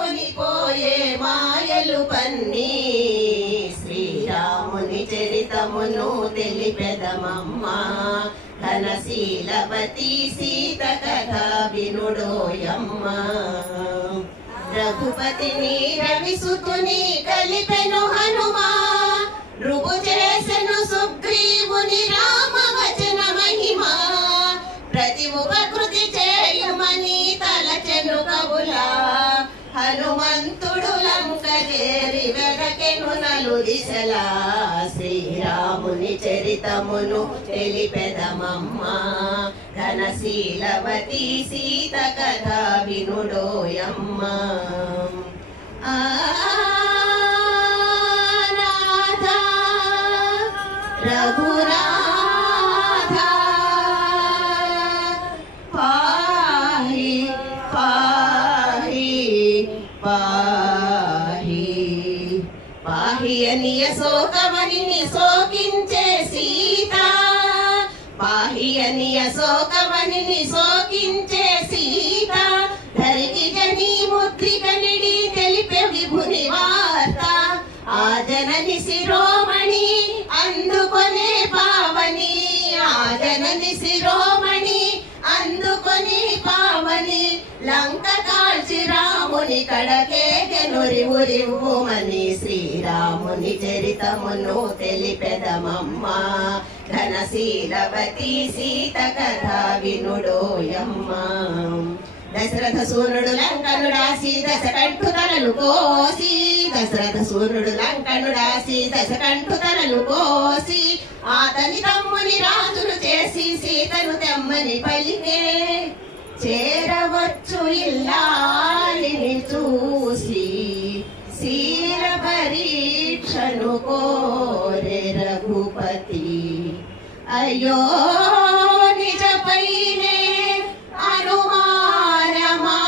కొనిపోయే మాయలు పన్ని శ్రీరాముని చరితమును తెలిపెదమమ్మా ఘనశీలవతి సీత కథ వినుడోయమ్మా రఘుపతిని రవిసుతుని కలిపెను హనుమా రుగు చేసెను సుగ్రీవుని రామ వచన మహిమా ప్రతి ఉపకృతి చేయుమని తలచెను కవులా హనుమంతుడు లంక చేరి వెదకెను నలు దిశలా శ్రీరాముని చరితమును తెలిపెదమమ్మా ఘనశీలవతి సీత కథ వినుడోయమ్మా రాధా రఘురాధా పాహి పాహి పాహి పాహి అనియ శోకవనిని శోకించే సీత పాహి అనియ శోకవనిని శోకించే సీత ధరికి జని ముద్రిక నిడి తెలిపే విభుని వార్త ఆ జనని శిరోమణి అందుకొనే పావని ఆ జనని శిరోమణి అందుకొని పావని లంక కాల్చి రాముని కడకేగెనురివురివ్వుమని శ్రీరాముని చరితమును తెలిపెదమమ్మా ఘనశీలవతి సీత కథ వినుడోయమ్మా దశరథ సూర్యుడు లంకనుడాసి దశకంఠు తలలు కోసి దశరథ సూర్యుడు లంకనుడాసి దశకంఠు తలలు కోసి అతని తమ్ముని రాజును చేసి సీతను తెమ్మని పలికే చేరవచ్చు ఇల్లాలిని చూసి శీల పరీక్షను కోరే రఘుపతి అయ్యో నిజపైనే అనుమానమా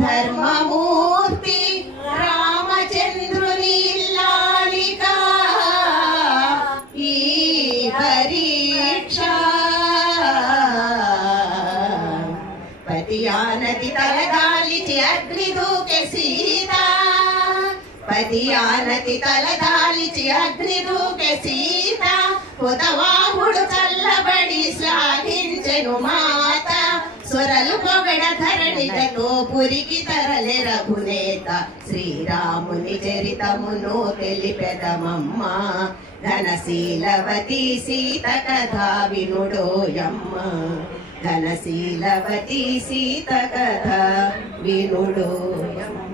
ధర్మమూర్తి రామచంద్రుని ఇల్లాలిక ఈ పరీక్ష పతియానతి తలదాలిచి అగ్ని దూకె సీత పతియానతి తలదాలిచి అగ్ని దూకె సీత హుతవాహుడు చల్లబడి శ్లాఘించెను మాత సురలు పొగడ ధరణికతో పురికి తరలె రఘునేత శ్రీరాముని చరితమును తెలిపెదమమ్మా ఘనశీలవతి సీత కథ వినుడోయమ్మా ఘనశీలవతి సీత కథ వినుడోయమ్మా